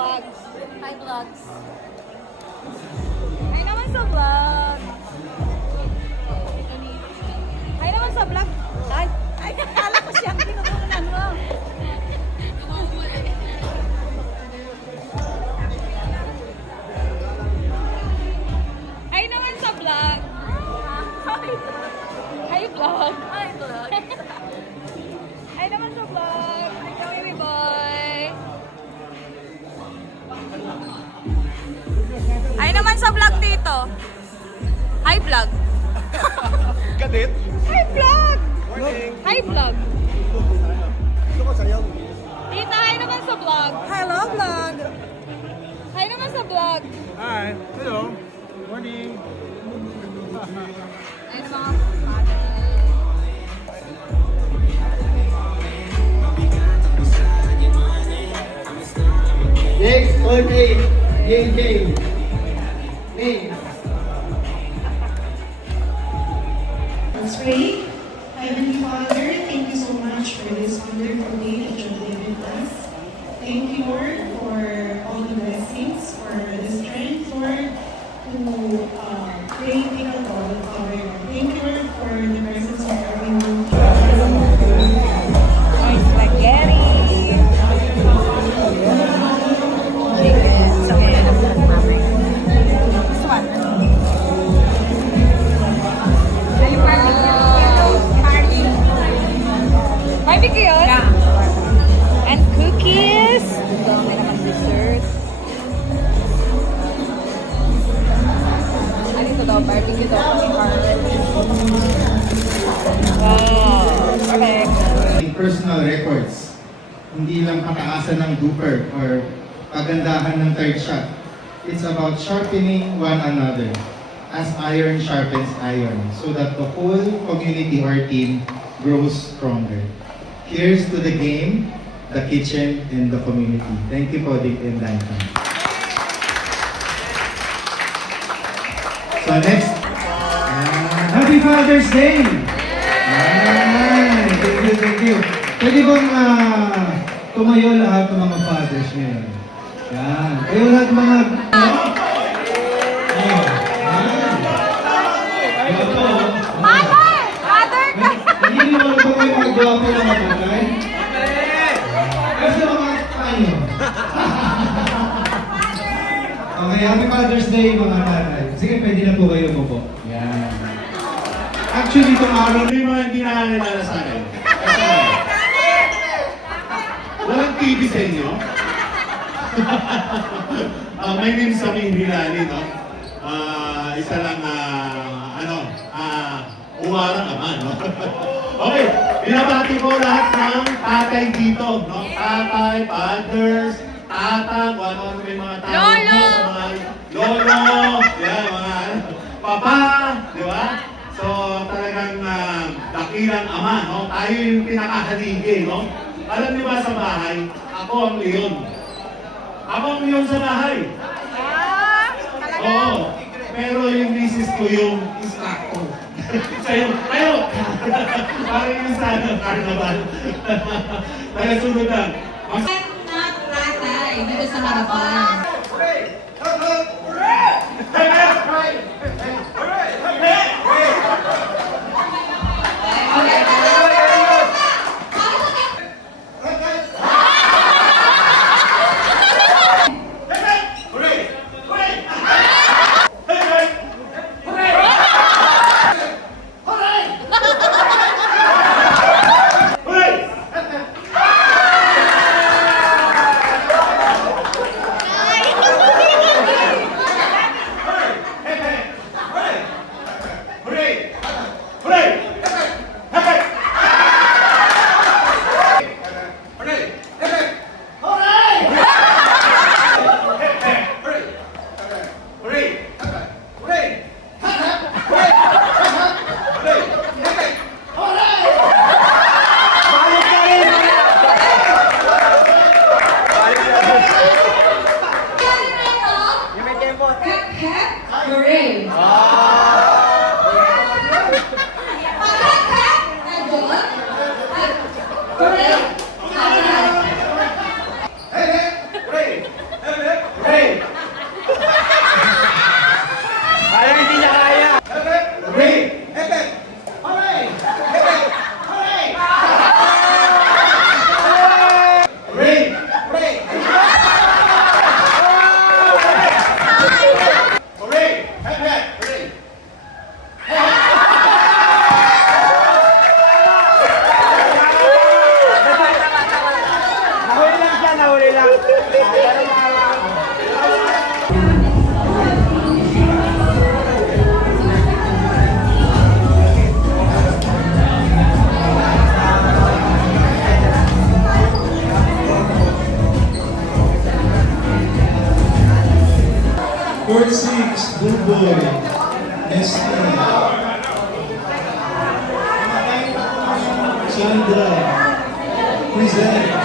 vlogs. Hi, vlogs. Hi naman sa vlog. Hi naman sa vlog. Ay, akala ko siyang kinukunan mo. Hi naman sa vlog. Hi vlog. Hi, vlog. Hi naman sa vlog. Ikaw, Yumi Boy. Hi naman sa vlog dito. Hi vlog. Kadit? Hi vlog. Morning! Hi vlog. Gusto ko sayaw. Tita, hi naman sa vlog. Hello vlog. Hi naman sa vlog. Hi! Hello! Morning! Ayun ang mga father. Next, all day, game. Name. Let's pray. Heavenly Father, thank you so much for this wonderful day that you've given us. Thank you, Lord, for all the blessings, for the strength, Lord, to pray Tingnan ko, Father. Thank you, Lord, for the presence of everyone. Ay, spaghetti. Chicken. So, yan ang mami. This one. Ay, barbecue. Barbecue yun? Yeah. And cookies. Ito, may naman dessert. Ano ito daw? Barbecue daw. Wow. Okay. Personal records. Hindi lang pataasan ng duper or pagandahan ng third shot. It's about sharpening one another as iron sharpens iron so that the whole community or team grows stronger. Here's to the game, the kitchen, and the community. Thank you po, Dick and Danton. So next, Happy Father's Day! Thank you. Pwede bang tumayo lahat ng mga fathers ngayon? Yan. Kayo lahat mga... Mother! Mother ka! Hindi naman ba kayo mga gwapo na matangay? Kasi mga tayo. Okay, Happy Father's Day mga tatay. Sige, pwede na po kayo po. Yan. Actually, itong araw May mga hindi nakakilala sa akin. Walang TV sa inyo? My name is Saming Hilali, no? Isa lang, uwarang ama, no? Okay, binabati ko lahat ng tatay dito, no? Tatay, fathers, tatang, ano may mga tao. Lolo! Mga lolo, yan, mga papa, di ba? So, talagang dakilang ama, no? Tayo yung pinakahaligi, no? Alam niyo ba sa bahay, ako ang leon. Ako ang leon sa bahay. Oo. Pero yung misis ko yung instructor. Sa'yo, tayo! Parang yung sa carnival. Tagasunod lang. Not tatay dito sa harapan. 46, Buboy, Nesty, Sandra, Present,